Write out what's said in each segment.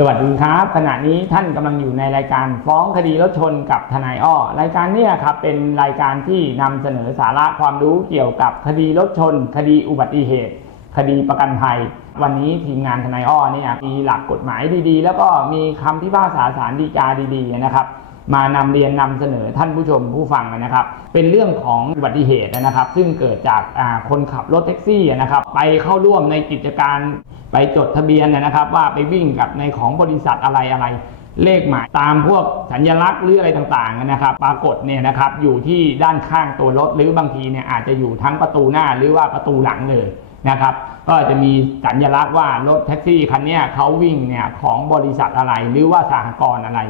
สวัสดีครับ ขณะนี้ท่านกำลังอยู่ในรายการฟ้องคดีรถชนกับทนายอ้อรายการนี้ครับเป็นรายการที่นำเสนอสาระความรู้เกี่ยวกับคดีรถชน คดีอุบัติเหตุ คดีประกันภัย วันนี้ทีมงานทนายอ้อเนี่ยมีหลักกฎหมายดีๆ แล้วก็มีคำพิพากษาศาลฎีกาดีๆนะครับ มานำเรียนนำเสนอท่านผู้ชมผู้ฟังนะครับ เป็นเรื่องของอุบัติเหตุนะครับ ซึ่งเกิดจากคนขับรถแท็กซี่นะครับ ไปเข้าร่วมในกิจการไปจดทะเบียนนะครับ ว่าไปวิ่งกับในของบริษัทอะไรอะไรเลขหมายตามพวกสัญลักษณ์หรืออะไรต่างๆนะครับ ปรากฏเนี่ยนะครับอยู่ที่ด้านข้างตัวรถหรือบางทีเนี่ยอาจจะอยู่ทั้งประตูหน้าหรือว่าประตูหลังเลยนะครับ ก็จะมีสัญลักษณ์ว่ารถแท็กซี่คันนี้เขาวิ่งเนี่ยของบริษัทอะไรหรือว่าสหกรณ์อะไร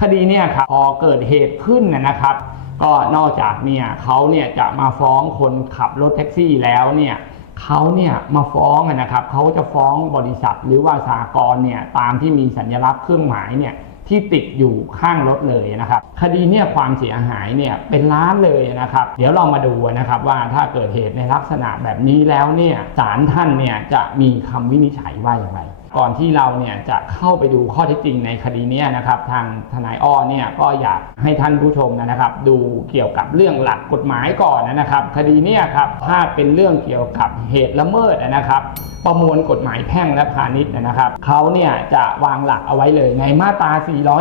คดีเนี่ยครับพอเกิดเหตุขึ้นนะครับ ก็นอกจากเนี่ยเขาเนี่ยจะมาฟ้องคนขับรถแท็กซี่แล้วเนี่ยเขาเนี่ยมาฟ้องนะครับเขาจะฟ้องบริษัทหรือว่าสากลเนี่ยตามที่มีสัญลักษณ์เครื่องหมายเนี่ยที่ติดอยู่ข้างรถเลยนะครับ คดีเนี่ยความเสียหายเนี่ยเป็นล้านเลยนะครับ เดี๋ยวเรามาดูนะครับว่าถ้าเกิดเหตุในลักษณะแบบนี้แล้วเนี่ยศาลท่านเนี่ยจะมีคำวินิจฉัยว่าอย่างไร ก่อนที่เราเนี่ยจะเข้าไปดูข้อเท็จจริงในคดีนี้นะครับ ทางทนายอ้อเนี่ยก็อยากให้ท่านผู้ชมนะครับ ดูเกี่ยวกับเรื่องหลักกฎหมายก่อนนะครับ คดีเนี้ยครับถ้าเป็นเรื่องเกี่ยวกับเหตุละเมิดนะครับ ประมวลกฎหมายแพ่งและพาณิชย์นะครับเขาเนี่ยจะวางหลักเอาไว้เลยในมาตรา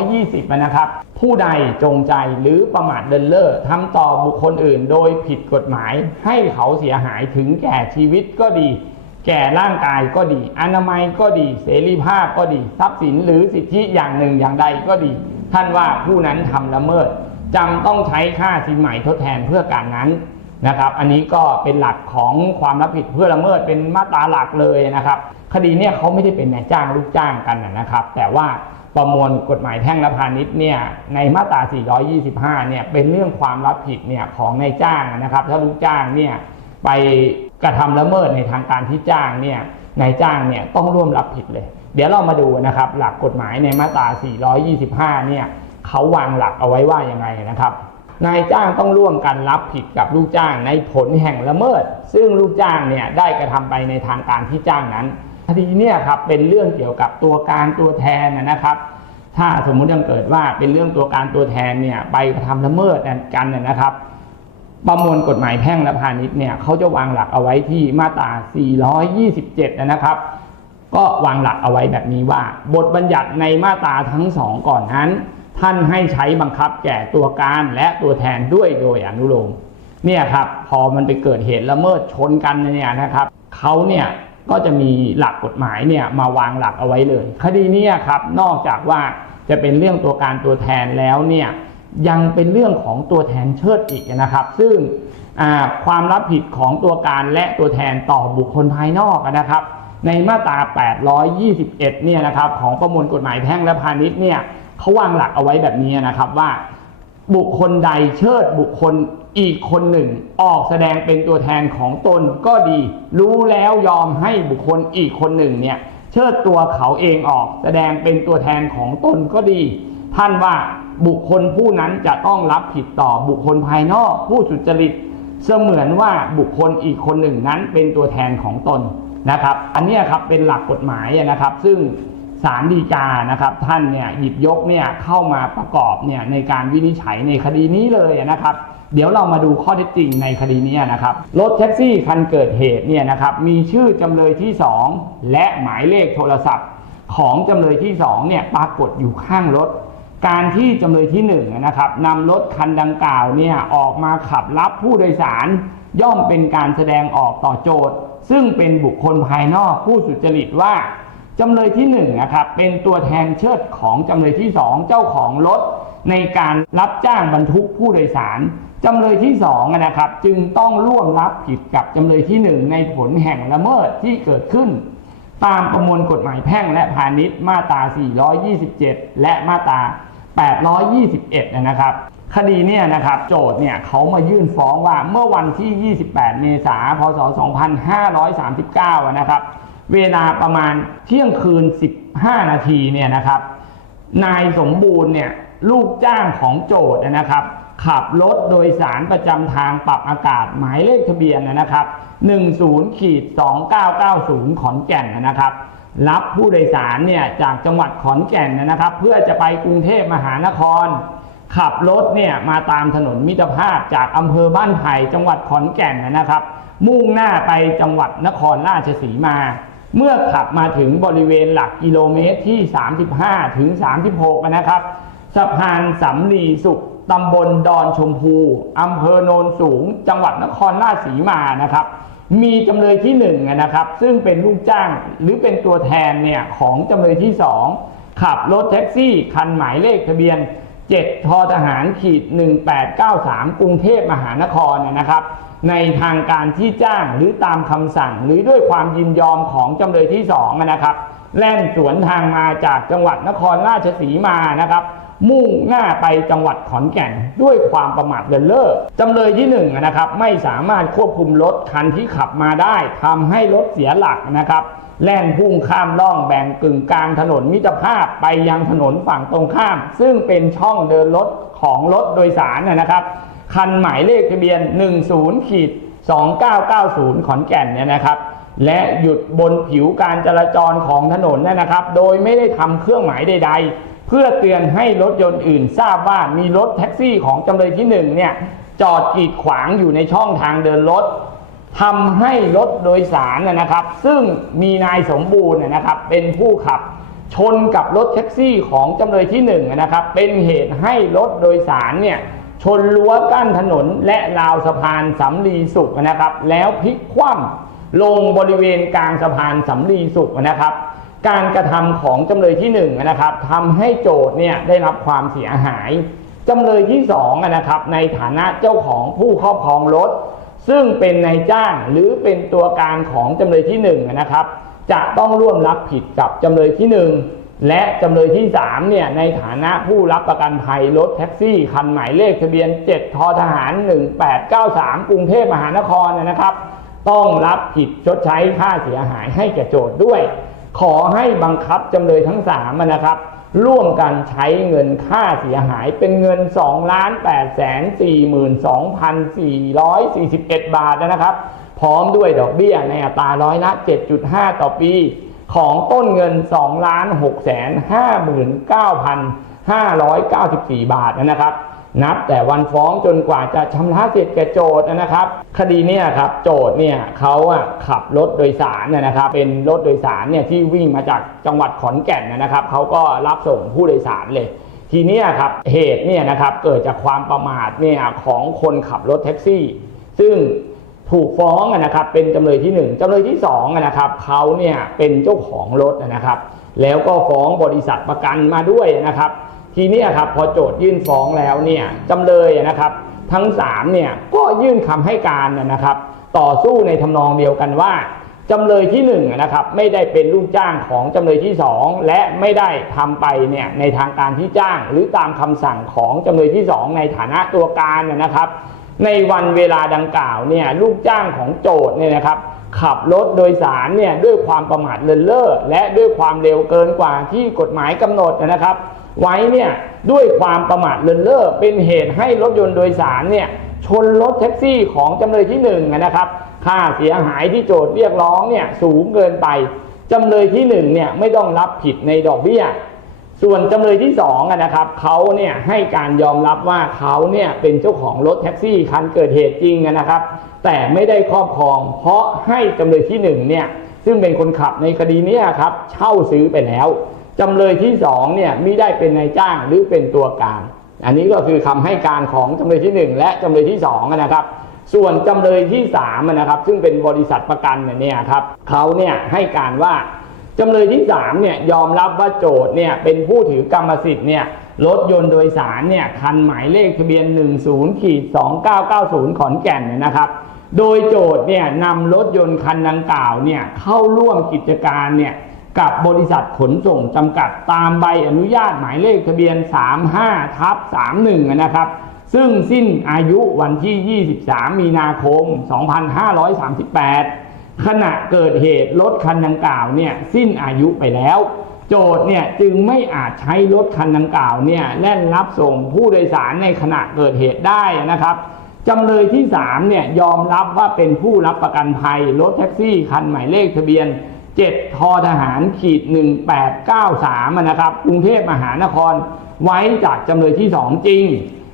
420 นะครับ ผู้ใดจงใจหรือประมาทเดินเล่อทำต่อบุคคลอื่น โดยผิดกฎหมายให้เขาเสียหายถึงแก่ชีวิตก็ดี แก่ร่างกายก็ดี อนามัยก็ดี เสรีภาพก็ดี ทรัพย์สินหรือสิทธิอย่างหนึ่งอย่างใดก็ดี ท่านว่าผู้นั้นทำละเมิดจำต้องใช้ค่าสินใหม่ทดแทนเพื่อการนั้นนะครับ อันนี้ก็เป็นหลักของความรับผิดเพื่อละเมิดเป็นมาตราหลักเลยนะครับ คดีเนี่ยเขาไม่ได้เป็นนายจ้างลูกจ้างกันนะครับ แต่ว่าประมวลกฎหมายแพ่งและพาณิชย์เนี่ยในมาตรา 425 เนี่ยเป็นเรื่องความรับผิดเนี่ยของนายจ้างนะครับ ถ้าลูกจ้างเนี่ยไป กระทำละเมิดในทางการที่จ้างเนี่ยนายจ้างเนี่ยต้องร่วมรับผิดเลย เดี๋ยวเรามาดูนะครับ หลักกฎหมายในมาตรา 425 เนี่ยเขาวางหลักเอาไว้ว่ายังไงนะครับนายจ้างต้องร่วมกันรับผิดกับลูกจ้างในผลแห่งละเมิด ซึ่งลูกจ้างเนี่ยได้กระทำไปในทางการที่จ้างนั้นคดีเนี่ยครับเป็นเรื่องเกี่ยวกับตัวการตัวแทนนะครับ ถ้าสมมุติยังเกิดว่าเป็นเรื่องตัวการตัวแทนเนี่ยไปกระทำละเมิดกันเนยนะครับ ประมวลกฎหมายแพ่งและพาณิชย์เนี่ยเขาจะวางหลักเอาไว้ที่มาตรา 427 นะครับ ก็วางหลักเอาไว้แบบนี้ว่า บทบัญญัติในมาตราทั้งสองก่อนนั้น ท่านให้ใช้บังคับแก่ตัวการและตัวแทนด้วยโดยอนุโลมเนี่ยครับพอมันไปเกิดเหตุละเมิดชนกันเนี่ยนะครับเขาเนี่ยก็จะมีหลักกฎหมายเนี่ยมาวางหลักเอาไว้เลย คดีนี้ครับนอกจากว่าจะเป็นเรื่องตัวการตัวแทนแล้วเนี่ย ยังเป็นเรื่องของตัวแทนเชิดอีกนะครับ ซึ่งความรับผิดของตัวการและตัวแทนต่อบุคคลภายนอกนะครับ ในมาตรา 821 เนี่ยนะครับของประมวลกฎหมายแพ่งและพาณิชย์เนี่ยเขาวางหลักเอาไว้แบบนี้นะครับว่า บุคคลใดเชิดบุคคลอีกคนหนึ่ง ออกแสดงเป็นตัวแทนของตนก็ดี รู้แล้วยอมให้บุคคลอีกคนหนึ่งเนี่ยเชิดตัวเขาเองออกแสดงเป็นตัวแทนของตนก็ดี ท่านว่าบุคคลผู้นั้นจะต้องรับผิดต่อบุคคลภายนอกผู้สุจริตเสมือนว่าบุคคลอีกคนหนึ่งนั้นเป็นตัวแทนของตนนะครับ อันนี้ครับเป็นหลักกฎหมายนะครับ ซึ่งศาลฎีกานะครับท่านเนี่ยหยิบยกเนี่ยเข้ามาประกอบเนี่ยในการวินิจฉัยในคดีนี้เลยนะครับ เดี๋ยวเรามาดูข้อเท็จจริงในคดีนี้นะครับรถแท็กซี่คันเกิดเหตุเนี่ยนะครับมีชื่อจำเลยที่ 2 และหมายเลขโทรศัพท์ ของจำเลยที่2เนี่ยปรากฏอยู่ข้างรถ การที่จำเลยที่1นะครับนำรถคันดังกล่าวเนี่ยออกมาขับรับผู้โดยสาร ย่อมเป็นการแสดงออกต่อโจทย์ ซึ่งเป็นบุคคลภายนอกผู้สุจริตว่าจำเลยที่1นะครับเป็นตัวแทนเชิดของจำเลยที่ 2 เจ้าของรถ ในการรับจ้างบรรทุกผู้โดยสารจำเลยที่2นะครับจึงต้องร่วมรับผิดกับจำเลยที่ 1 ในผลแห่งละเมิดที่เกิดขึ้น ตามประมวลกฎหมายแพ่งและพาณิชย์มาตรา 427 และมาตรา 821นะครับคดีเนี่ยนะครับโจทย์เนี่ยเขามายื่นฟ้องว่าเมื่อวันที่ 28 เมษายน พศ 2539 นะครับ เวลาประมาณเที่ยงคืน 15 นาทีเนี่ยนะครับ นายสมบูรณ์เนี่ยลูกจ้างของโจทย์นะครับ ขับรถโดยสารประจำทางปรับอากาศหมายเลขทะเบียนนะครับ 10ขีด2990 ขอนแก่นนะครับ รับผู้โดยสารเนี่ยจากจังหวัดขอนแก่นนะครับ เพื่อจะไปกรุงเทพมหานคร ขับรถเนี่ยมาตามถนนมิตรภาพจากอำเภอบ้านไผ่จังหวัดขอนแก่นนะครับ มุ่งหน้าไปจังหวัดนครราชสีมา เมื่อขับมาถึงบริเวณหลักกิโลเมตรที่ 35 ถึง 36 นะครับสะพานสำลีสุขตำบลดอนชมพูอำเภอโนนสูง จังหวัดนครราชสีมานะครับ มีจำเลยที่หนึ่งนะครับ ซึ่งเป็นลูกจ้างหรือเป็นตัวแทนเนี่ยของจำเลยที่สองขับรถแท็กซี่ คันหมายเลขทะเบียน 7 ททหารขีด 1893 กรุงเทพมหานครนะครับ ในทางการที่จ้างหรือตามคำสั่ง หรือด้วยความยินยอมของจำเลยที่สองนะครับ แล่นสวนทางมาจากจังหวัดนครราชสีมานะครับ มุ่งหน้าไปจังหวัดขอนแก่นด้วยความประมาทเลินเล่อจำเลยที่หนึ่งนะครับไม่สามารถควบคุมรถคันที่ขับมาได้ทำให้รถเสียหลักนะครับแล่นพุ่งข้ามร่องแบ่งกึ่งกลางถนนมิตรภาพไปยังถนนฝั่งตรงข้าม ซึ่งเป็นช่องเดินรถของรถโดยสารนะครับคันหมายเลขทะเบียน 10ขีด2990 ขอนแก่นเนี่ยนะครับ และหยุดบนผิวการจราจรของถนนเนยนะครับ โดยไม่ได้ทำเครื่องหมายใด ๆ เพื่อเตือนให้รถยนต์อื่นทราบว่ามีรถแท็กซี่ของจำเลยที่หนึ่งเนี่ยจอดกีดขวางอยู่ในช่องทางเดินรถทำให้รถโดยสารนะครับ ซึ่งมีนายสมบูรณ์นะครับ เป็นผู้ขับชนกับรถแท็กซี่ของจำเลยที่หนึ่งนะครับ เป็นเหตุให้รถโดยสารเนี่ยชนรั้วกั้นถนนและราวสะพานสำลีสุขนะครับ แล้วพลิกคว่ำลงบริเวณกลางสะพานสำลีสุขนะครับ การกระทำของจำเลยที่หนึ่งนะครับทำให้โจทย์เนี่ยได้รับความเสียหายจำเลยที่สองนะครับในฐานะเจ้าของผู้ครอบครองรถ ซึ่งเป็นนายจ้างหรือเป็นตัวการของจำเลยที่หนึ่งนะครับจะต้องร่วมรับผิดกับจำเลยที่หนึ่งและจำเลยที่สามเนี่ยในฐานะผู้รับประกันภัยรถแท็กซี่ คันหมายเลขทะเบียน 7ททหาร 1893 กรุงเทพมหานครนะครับ ต้องรับผิดชดใช้ค่าเสียหายให้แก่โจทย์ด้วย ขอให้บังคับจำเลยทั้งสามนะครับ ร่วมกันใช้เงินค่าเสียหายเป็นเงิน2 8 4 2 441 บาทนะครับ พร้อมด้วยดอกเบี้ยในอัตราร้อยละ 7.5 ต่อปี ของต้นเงิน2 6 5 9 594 บาทนะครับ นับแต่วันฟ้องจนกว่าจะชำระเสร็จแก่โจทย์นะครับ คดีเนี่ยครับโจทย์เนี่ยเขาอะขับรถโดยสารนะครับ เป็นรถโดยสารเนี่ยที่วิ่งมาจากจังหวัดขอนแก่นนะครับเขาก็รับส่งผู้โดยสารเลย ทีนี้ครับเหตุเนี่ยนะครับเกิดจากความประมาทเนี่ยของคนขับรถแท็กซี่ ซึ่งถูกฟ้องนะครับเป็นจำเลยที่หนึ่งจำเลยที่สองนะครับเขาเนี่ยเป็นเจ้าของรถนะครับ แล้วก็ฟ้องบริษัทประกันมาด้วยนะครับ ทีนี้ครับพอโจทยื่นฟ้องแล้วเนี่ยจำเลยนะครับ ทั้ง3เนี่ยก็ยื่นคำให้การนะครับ ต่อสู้ในทำนองเดียวกันว่าจำเลยที่1นะครับไม่ได้เป็นลูกจ้างของจำเลยที่ 2 และไม่ได้ทำไปเนี่ยในทางการที่จ้าง หรือตามคำสั่งของจำเลยที่ 2 ในฐานะตัวการนะครับ ในวันเวลาดังกล่าวเนี่ยลูกจ้างของโจทย์เนี่ยนะครับขับรถโดยสารเนี่ยด้วยความประมาทเลินเล่อและด้วยความเร็วเกินกว่าที่กฎหมายกำหนดนะครับ ไว้เนี่ยด้วยความประมาทเลินเล่อเป็นเหตุให้รถยนต์โดยสารเนี่ยชนรถแท็กซี่ของจำเลยที่หนึ่งนะครับ ค่าเสียหายที่โจทย์เรียกร้องเนี่ยสูงเกินไปจำเลยที่หนึ่งเนี่ยไม่ต้องรับผิดในดอกเบี้ย ส่วนจำเลยที่สองนะครับเขาเนี่ยให้การยอมรับว่าเขาเนี่ยเป็นเจ้าของรถแท็กซี่คันเกิดเหตุจริงนะครับ แต่ไม่ได้ครอบครอง เพราะให้จำเลยที่หนึ่งเนี่ยซึ่งเป็นคนขับในคดีนี้ครับเช่าซื้อไปแล้ว จำเลยที่สองเนี่ยม่ได้เป็นนายจ้างหรือเป็นตัวการ อันนี้ก็คือคำให้การของจำเลยที่หนึ่งและจำเลยที่สองนะครับ ส่วนจำเลยที่สามนะครับ ซึ่งเป็นบริษัทประกันเนี่ยครับเขาเนี่ยให้การว่าจำเลยที่3เนี่ยยอมรับว่าโจทย์เนี่ยเป็นผู้ถือกรรมสิทธิ์เนี่ยรถยนต์โดยสารเนี่ยคันหมายเลขทะเบียน 10ขีด2990 ขอนแก่นเนี่ยนะครับ โดยโจทย์เนี่ยนำรถยนต์คันดังกล่าวเนี่ยเข้าร่วมกิจการเนี่ย กับบริษัทขนส่งจำกัดตามใบอนุญาตหมายเลขทะเบียน 35ทับ31 นะครับ ซึ่งสิ้นอายุวันที่ 23 มีนาคม 2538 ขณะเกิดเหตุรถคันดังกล่าวเนี่ยสิ้นอายุไปแล้ว โจทย์เนี่ยจึงไม่อาจใช้รถคันดังกล่าวเนี่ยแล่นรับส่งผู้โดยสารในขณะเกิดเหตุได้นะครับจำเลยที่3เนี่ยยอมรับว่าเป็นผู้รับประกันภัยรถแท็กซี่คันหมายเลขทะเบียน 7ทอทหารขีด1893นะครับกรุงเทพมหานครไว้จากจำเลยที่ 2 จริง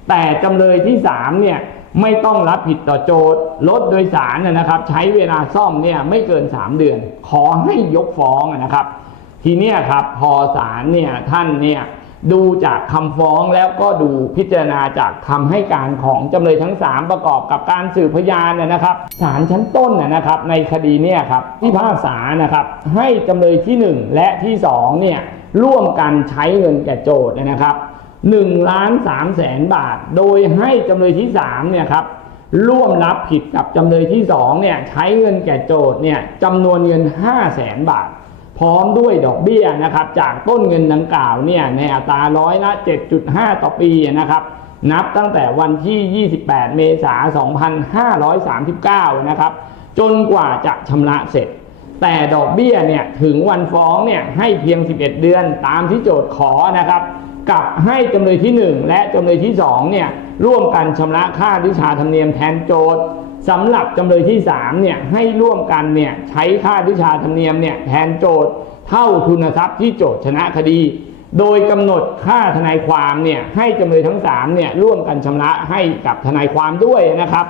แต่จำเลยที่3เนี่ยไม่ต้องรับผิดต่อโจทย์รถโดยสารนะครับ ใช้เวลาซ่อมเนี่ยไม่เกิน 3 เดือน ขอให้ยกฟ้องนะครับ ทีนี้ครับพอศาลเนี่ยท่านเนี่ย ดูจากคำฟ้องแล้วก็ดูพิจารณาจากคำให้การของจำเลยทั้ง 3 ประกอบกับการสืบพยานนะนะครับศาลชั้นต้นนะนะครับในคดีเนี่ยครับพิพากษานะครับให้จำเลยที่ 1 และที่2เนี่ยร่วมกันใช้เงินแก่โจทย์นะครับ1ล้าน3แสนบาท โดยให้จำเลยที่3เนี่ยครับร่วมรับผิดกับจำเลยที่2เนี่ยใช้เงินแก่โจทย์เนี่ยจำนวนเงิน5 0 0แสนบาท พร้อมด้วยดอกเบี้ยนะครับจากต้นเงินดังกล่าวเนี่ยในอัตราร้อยละ 7.5 ต่อปีนะครับนับตั้งแต่วันที่ 28 เมษายน 2539 นะครับจนกว่าจะชำระเสร็จ แต่ดอกเบี้ยเนี่ยถึงวันฟ้องเนี่ยให้เพียง 11 เดือนตามที่โจทย์ขอนะครับกับให้จำเลยที่ 1 และจำเลยที่2เนี่ยร่วมกันชำระค่าวิชาธรรมเนียมแทนโจทย์ สำหรับจำเลยที่3เนี่ยให้ร่วมกันเนี่ยใช้ค่าวิชาธรรมเนียมเนี่ยแทนโจทย์เท่าทุนทรัพย์ที่โจทย์ชนะคดี โดยกำหนดค่าทนายความเนี่ยให้จำเลยทั้ง3เนี่ยร่วมกันชำระให้กับทนายความด้วยนะครับ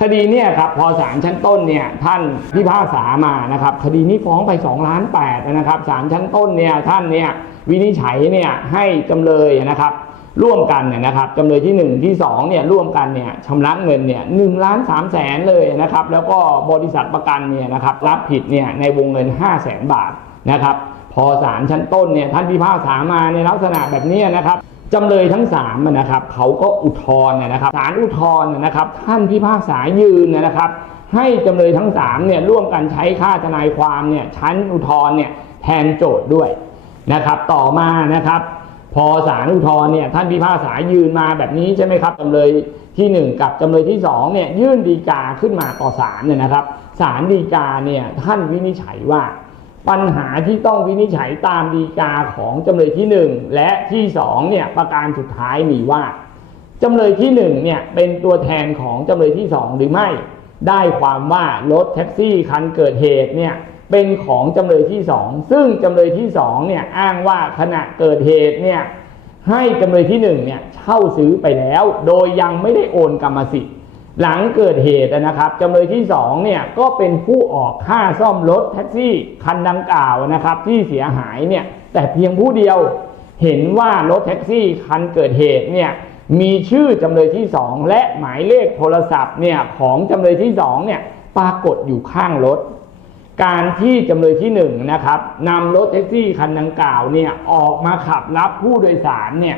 คดีเนี่ยครับพอศาลชั้นต้นเนี่ยท่านพิพากษามานะครับคดีนี้ฟ้องไป2ล้าน8นะครับศาลชั้นต้นเนี่ยท่านเนี่ยวินิจฉัยเนี่ยให้จำเลยนะครับ ร่วมกันเนี่ยนะครับจำเลยที่1ที่2เนี่ยร่วมกันเนี่ยชำระเงินเนี่ยหนึ่งล้านสามแสนเลยนะครับแล้วก็บริษัทประกันเนี่ยนะครับรับผิดเนี่ยในวงเงิน 5 0 0แสนบาทนะครับพอศาลชั้นต้นเนี่ยท่านพิพากษามาในลักษณะแบบนี้นะครับจำเลยทั้ง3นะครับเขาก็อุทธรณ์นะครับศาลอุทธรณ์นะครับท่านพิพากษายืนนะครับ ให้จำเลยทั้ง3เนี่ยร่วมกันใช้ค่าทนายความเนี่ยชั้นอุทธรณ์เนี่ยแทนโจทย์ด้วยนะครับต่อมานะครับ พอศาลอุทธรณ์เนี่ยท่านพิพากษายืนมาแบบนี้ใช่ไหมครับจำเลยทีหนึ่1 กับจำเลยที่2เนี่ยยื่นดีกาขึ้นมาต่อศาลเนี่ยนะครับศาลดีกาเนี่ยท่านวินิจฉัยว่าปัญหาที่ต้องวินิจฉัยตามดีกาของจำเลยที่ 1 และที่2เนี่ยประการสุดท้ายมีว่าจำเลยที่1เนี่ยเป็นตัวแทนของจำเลยที่ 2 หรือไม่ ได้ความว่ารถแท็กซี่คันเกิดเหตุเนี่ย เป็นของจำเลยที่2ซึ่งจำเลยที่2เนี่ยอ้างว่าขณะเกิดเหตุเนี่ยให้จำเลยที่1เนี่ยเช่าซื้อไปแล้ว โดยยังไม่ได้โอนกรรมสิทธิ์ หลังเกิดเหตุนะครับจำเลยที่2เนี่ยก็เป็นผู้ออกค่าซ่อมรถแท็กซี่คันดังกล่าวนะครับ ที่เสียหายเนี่ยแต่เพียงผู้เดียวเห็นว่ารถแท็กซี่คันเกิดเหตุเนี่ยมีชื่อจำเลยที่2และหมายเลขโทรศัพท์เนี่ยของจำเลยที่2เนี่ยปรากฏอยู่ข้างรถ การที่จำเลยที่1นะครับนำรถแท็กซี่คันดังกล่าวเนี่ยออกมาขับรับผู้โดยสารเนี่ย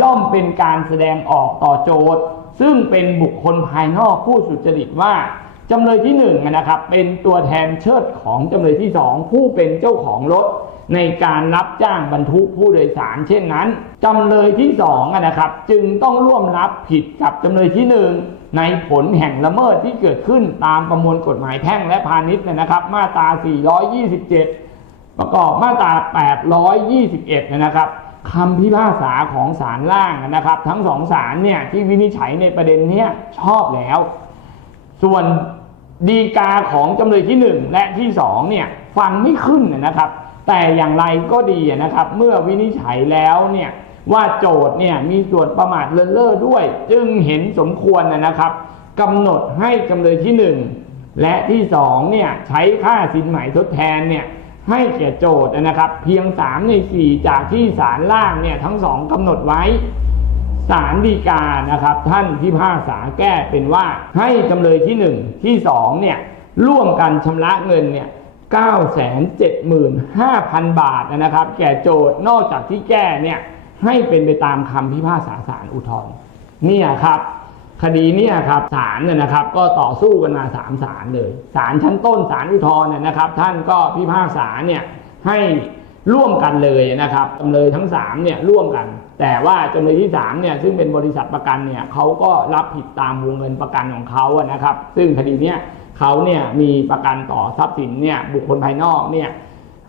ย่อมเป็นการแสดงออกต่อโจทย์ ซึ่งเป็นบุคคลภายนอกผู้สุจริตว่าจำเลยที่1นงนะครับเป็นตัวแทนเชิดของจำเลยที่ 2 ผู้เป็นเจ้าของรถ ในการรับจ้างบรรทุกผู้โดยสาร เช่นนั้นจำเลยที่2อะนะครับจึงต้องร่วมรับผิดกับจำเลยที่ 1 ในผลแห่งละเมิดที่เกิดขึ้นตามประมวลกฎหมายแพ่งและพาณิชย์นะครับ มาตรา 427 ประกอบมาตรา 821 นะครับคำพิพากษาของศาลล่างนะครับ ทั้งสองศาลเนี่ยที่วินิจฉัยในประเด็นเนี้ยชอบแล้ว ส่วนดีกาของจำเลยที่ 1 และที่2เนี่ยฟังไม่ขึ้นนะครับ แต่อย่างไรก็ดีนะครับ เมื่อวินิจฉัยแล้วเนี่ย ว่าโจทย์เนี่ยมีส่วนประมาทเลินเล่อด้วย จึงเห็นสมควรนะครับกำหนดให้จำเลยที่ 1 และที่2เนี่ยใช้ค่าสินไหมทดแทนเนี่ยให้แก่โจทย์นะครับ เพียง 3 ใน 4 จากที่ศาลล่างเนี่ยทั้งสองกำหนดไว้ศาลฎีกานะครับ ท่านพิพากษาแก้เป็นว่าให้จำเลยที่ 1 ที่2เนี่ยร่วมกันชำระเงินเนี่ย975,000 บาทนะครับ แก่โจทย์นอกจากที่แก้เนี่ย ให้เป็นไปตามคำพิพากษาศาลอุทธรณ์เนี่ยครับ คดีเนี่ยครับศาลเนี่ยนะครับ ก็ต่อสู้กันมาสามศาลเลยศาลชั้นต้นศาลอุทธรณ์เนี่ยนะครับ ท่านก็พิพากษาเนี่ยให้ร่วมกันเลยนะครับจำเลยทั้งสามเนี่ยร่วมกัน แต่ว่าจำเลยที่3เนี่ยซึ่งเป็นบริษัทประกันเนี่ยเขาก็รับผิดตามวงเงินประกันของเขาอะนะครับ ซึ่งคดีเนี้ยเขาเนี่ยมีประกันต่อทรัพย์สินเนี่ยบุคคลภายนอกเนี่ย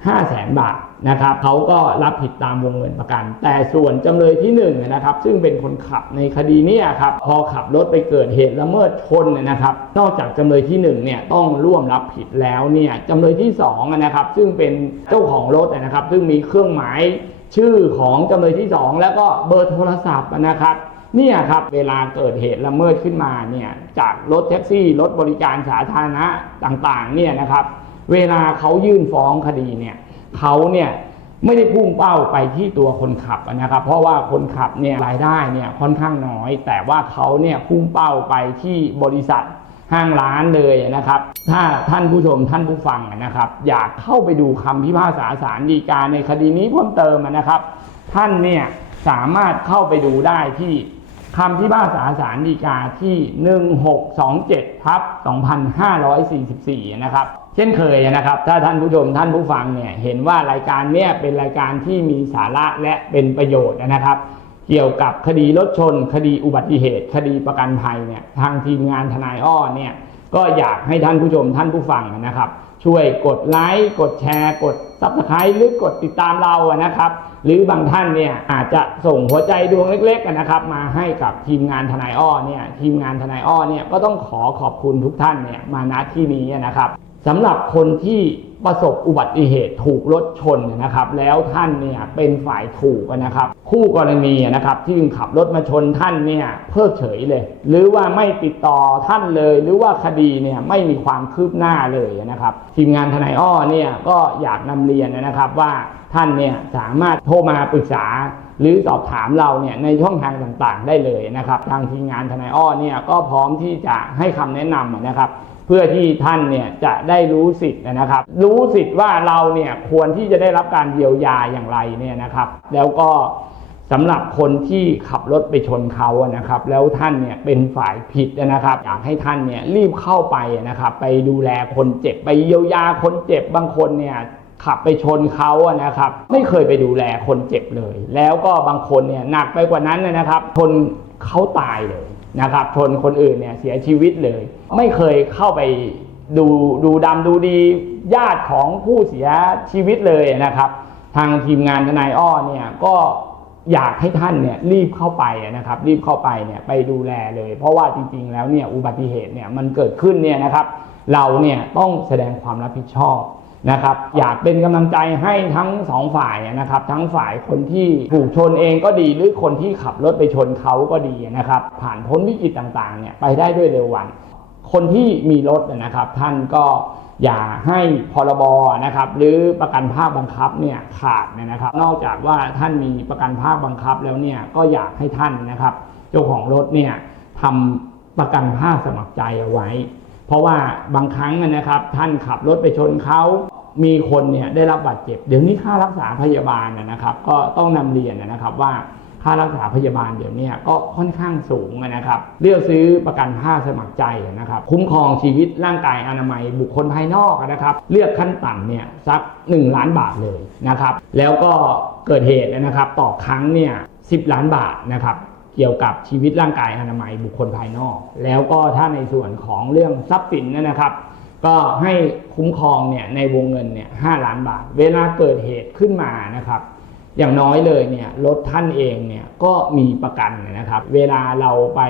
ห้าแสนบาทนะครับเขาก็รับผิดตามวงเงินประกัน แต่ส่วนจำเลยที่1นงนะครับซึ่งเป็นคนขับในคดีนี้ครับพอขับรถไปเกิดเหตุละเมิดชนเนยนะครับ นอกจากจำเลยที่1เนี่ยต้องร่วมรับผิดแล้วเนี่ยจำเลยที่2อะนะครับซึ่งเป็นเจ้าของรถนะครับ ซึ่งมีเครื่องหมายชื่อของจำเลยที่ 2 แล้วก็เบอร์โทรศัพท์นะครับเนี่ยครับเวลาเกิดเหตุละเมิดขึ้นมาเนี่ยจากรถแท็กซี่รถบริการสาธารณะต่างๆเนี่ยนะครับ เวลาเขายื่นฟ้องคดีเนี่ยเขาเนี่ยไม่ได้พุ่งเป้าไปที่ตัวคนขับนะครับ เพราะว่าคนขับเนี่ยรายได้เนี่ยค่อนข้างน้อย แต่ว่าเขาเนี่ยพุ่งเป้าไปที่บริษัทห้างร้านเลยนะครับ ถ้าท่านผู้ชมท่านผู้ฟังนะครับ อยากเข้าไปดูคำพิพากษาศาลฎีกาในคดีนี้เพิ่มเติมนะครับ ท่านเนี่ยสามารถเข้าไปดูได้ที่ คำพิพากษาศาลฎีกาที่ 1627ทับ2544 นะครับ เช่นเคยนะครับ ถ้าท่านผู้ชมท่านผู้ฟังเนี่ยเห็นว่ารายการเนี่ยเป็นรายการที่มีสาระและเป็นประโยชน์นะครับ เกี่ยวกับคดีรถชน คดีอุบัติเหตุ คดีประกันภัยเนี่ยทางทีมงานทนายอ้อเนี่ยก็อยากให้ท่านผู้ชมท่านผู้ฟังนะครับ ช่วยกดไลค์กดแชร์ กดซับสไครต์หรือกดติดตามเราอะนะครับ หรือบางท่านเนี่ยอาจจะส่งหัวใจดวงเล็กๆกันนะครับ มาให้กับทีมงานทนายอ้อเนี่ยทีมงานทนายอ้อเนี่ยก็ต้องขอขอบคุณทุกท่านเนี่ยมาณที่นี้นะครับสำหรับคนที่ ประสบอุบัติเหตุถูกรถชนนะครับ แล้วท่านเนี่ยเป็นฝ่ายถูกนะครับ คู่กรณีนะครับที่ขับรถมาชนท่านเนี่ยเพิกเฉยเลย หรือว่าไม่ติดต่อท่านเลย หรือว่าคดีเนี่ยไม่มีความคืบหน้าเลยนะครับ ทีมงานทนายอ้อเนี่ยก็อยากนำเรียนนะครับว่าท่านเนี่ยสามารถโทรมาปรึกษาหรือสอบถามเราเนี่ยในช่องทางต่างๆ ได้เลยนะครับ ทางทีมงานทนายอ้อเนี่ยก็พร้อมที่จะให้คำแนะนำนะครับ เพื่อที่ท่านเนี่ยจะได้รู้สิทธิ์นะครับ รู้สิทธิ์ว่าเราเนี่ยควรที่จะได้รับการเยียวยาอย่างไรเนี่ยนะครับ แล้วก็สำหรับคนที่ขับรถไปชนเขาอะนะครับ แล้วท่านเนี่ยเป็นฝ่ายผิดนะครับ อยากให้ท่านเนี่ยรีบเข้าไปนะครับ ไปดูแลคนเจ็บไปเยียวยาคนเจ็บบางคนเนี่ยขับไปชนเขาอะนะครับ ไม่เคยไปดูแลคนเจ็บเลย แล้วก็บางคนเนี่ยหนักไปกว่านั้นนะครับชนเขาตายเลย นะครับชนคนอื่นเนี่ยเสียชีวิตเลย ไม่เคยเข้าไปดูดูดำดูดีญาติของผู้เสียชีวิตเลยนะครับ ทางทีมงานทนายอ้อเนี่ยก็อยากให้ท่านเนี่ยรีบเข้าไปนะครับ รีบเข้าไปเนี่ยไปดูแลเลย เพราะว่าจริง ๆ แล้วเนี่ยอุบัติเหตุเนี่ยมันเกิดขึ้นเนี่ยนะครับ เราเนี่ยต้องแสดงความรับผิดชอบ นะครับอยากเป็นกำลังใจให้ทั้งสองฝ่ายนะครับ ทั้งฝ่ายคนที่ถูกชนเองก็ดีหรือคนที่ขับรถไปชนเขาก็ดีนะครับ ผ่านพ้นวิกฤตต่างๆเนี่ยไปได้ด้วยเร็ววัน คนที่มีรถนะครับท่านก็อย่าให้พรบนะครับหรือประกันภาคบังคับเนี่ยขาดนะครับ นอกจากว่าท่านมีประกันภาคบังคับแล้วเนี่ยก็อยากให้ท่านนะครับ เจ้าของรถเนี่ยทำประกันภาคสมัครใจเอาไว้ เพราะว่าบางครั้งนะครับ ท่านขับรถไปชนเขามีคนเนี่ยได้รับบาดเจ็บ เดี๋ยวนี้ค่ารักษาพยาบาลนะครับ ก็ต้องนำเรียนนะครับว่าค่ารักษาพยาบาลเดี๋ยวนี้ก็ค่อนข้างสูงนะครับเลือกซื้อประกันภาสมัครใจนะครับ คุ้มครองชีวิตร่างกายอนามัยบุคคลภายนอกนะครับ เลือกขั้นต่ำเนี่ยสัก 1 ล้านบาทเลยนะครับ แล้วก็เกิดเหตุนะครับ ต่อครั้งเนี่ย10 ล้านบาทนะครับ เกี่ยวกับชีวิตร่างกายอนามัยบุคคลภายนอก แล้วก็ถ้าในส่วนของเรื่องทรัพย์สินนะครับ ก็ให้คุ้มครองเนี่ยในวงเงินเนี่ยหล้านบาท เวลาเกิดเหตุขึ้นมานะครับ อย่างน้อยเลยเนี่ยรถท่านเองเนี่ยก็มีประกันนะครับ เวลาเราไป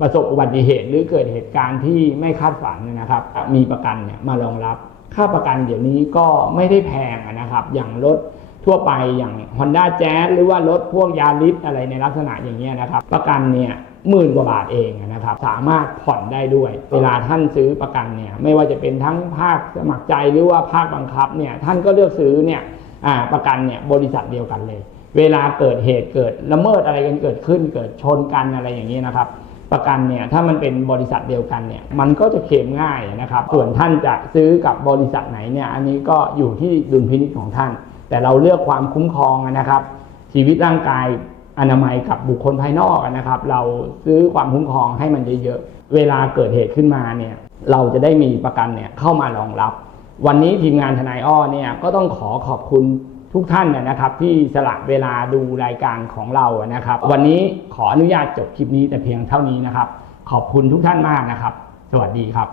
ประสบอุบัติเหตุหรือเกิดเหตุการณ์ที่ไม่คาดฝันนะครับ มีประกันเนี่ยมารองรับ ค่าประกันเดี๋ยวนี้ก็ไม่ได้แพงนะครับ อย่างรถ ทั่วไปอย่าง Honda Jazz หรือว่ารถพวกยาริสอะไรในลักษณะอย่างเงี้ยนะครับ ประกันเนี่ยหมื่นกว่าบาทเองนะครับ สามารถผ่อนได้ด้วย เวลาท่านซื้อประกันเนี่ยไม่ว่าจะเป็นทั้งภาคสมัครใจหรือว่าภาคบังคับเนี่ยท่านก็เลือกซื้อเนี่ยประกันเนี่ยบริษัทเดียวกันเลย เวลาเกิดเหตุเกิดละเมิดอะไรกันเกิดขึ้น เกิดชนกันอะไรอย่างนี้นะครับ ประกันเนี่ยถ้ามันเป็นบริษัทเดียวกันเนี่ยมันก็จะเคลมง่ายนะครับ ส่วนท่านจะซื้อกับบริษัทไหนเนี่ยอันนี้ก็อยู่ที่ดุลพินิจของท่าน แต่เราเลือกความคุ้มครองนะครับ ชีวิตร่างกายอนามัยกับบุคคลภายนอกนะครับ เราซื้อความคุ้มครองให้มันเยอะๆเวลาเกิดเหตุขึ้นมาเนี่ยเราจะได้มีประกันเนี่ยเข้ามารองรับ วันนี้ทีมงานทนายอ้อเนี่ยก็ต้องขอขอบคุณทุกท่านนะครับที่สละเวลาดูรายการของเรานะครับ วันนี้ขออนุญาตจบคลิปนี้แต่เพียงเท่านี้นะครับ ขอบคุณทุกท่านมากนะครับ สวัสดีครับ